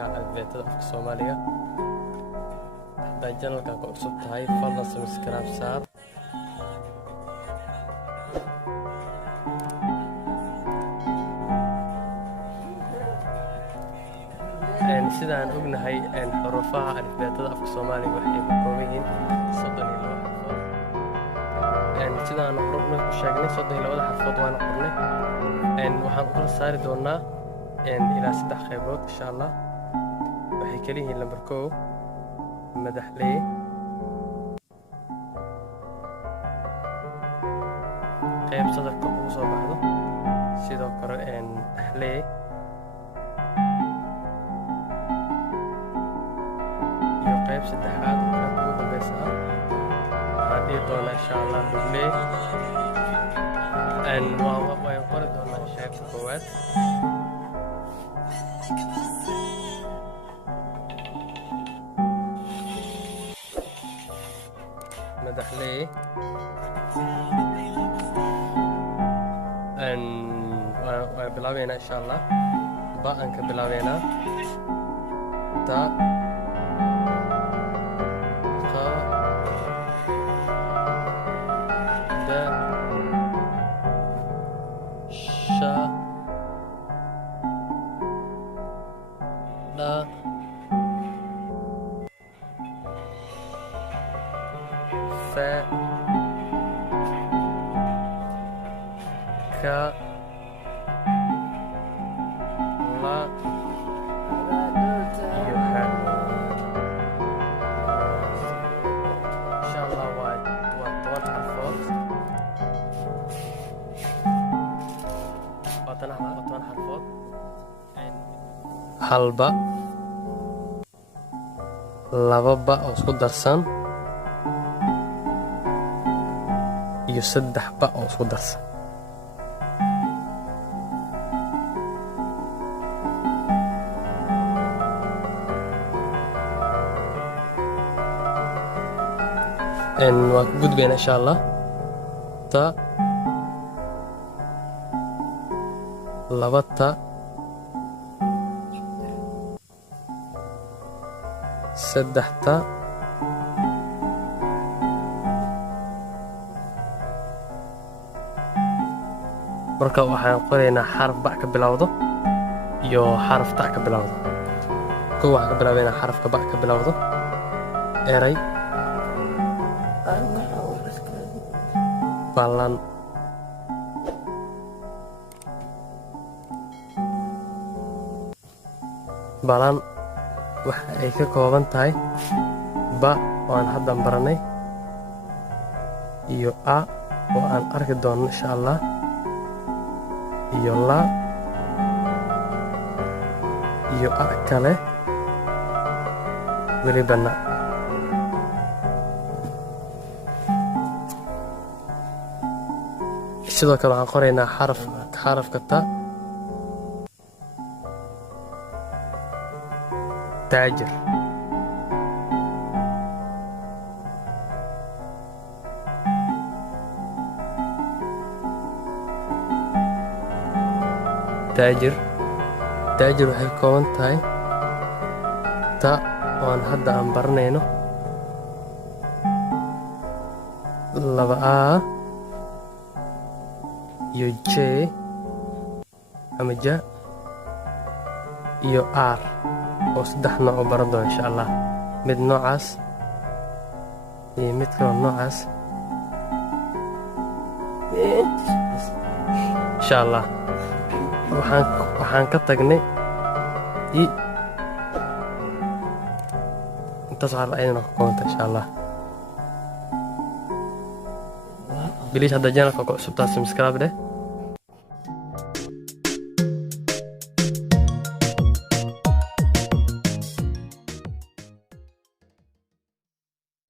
barnaamijka alifbeetada afka Soomaaliga. Haddaad channelka ku cusub tahay, fadlan subscribe saar. sidaan ognahay xuruufaha alifbeetada afka Soomaaliga waxay ka kooban yihiin 32 xarfood. sidaan horubna ku sheegnay 32 xarfood waan qornay. waxaan u kala saari doonaa ilaa 3 qaybood insha Allah. waxay kala yihiin lambar 1 madaxley, qayb sadarka ugu soo baxdo, sidoo kale dhaxley, iyo qayb saddexaad oo ugu dambaysa waxaan dhihi doonaa insha Allah dubley. waan qori doonaa qaybta koowaad. madaxley, waan bilaabeynaa insha Allah. ba aan ka bilaabeynaa ta qa da sha da fa ka la iyo ha. insha Allah waa 10 xarfood. waa 10 xarfood. halba, lababa oo isku darsan, iyo 3 ba oo isku darsan. waan ku gudbaynaa insha Allah. ta, 2 ta, 3 ta, marka waxaan qoraynaa xaraf ba ka bilowdo iyo xaraf ta ka bilowdo. waxaan ka bilaabeynaa xarafka ba ka bilowdo. eray, balan, balan waxa ay ka kooban tahay ba oo aan hadda baranay, iyo a oo aan arki doono insha Allah, iyo la, iyo a kale welibana. sidoo kale waxaan qoraynaa xarafka ta. taajir, taajir, taajir waxay ka kooban tahay ta oo aan hadda aan baranayno, 2 a iyo j ama ja, iyo r oo 3 nooc oo baran doona insha Allah. mid noocaas iyo mid kaloo noocaas insha Allah. waxaan ka tagnay i intaas waxaa ayadana ka koobanta insha Allah. biliis hadda channelka ku cusub tahay subscribe leh.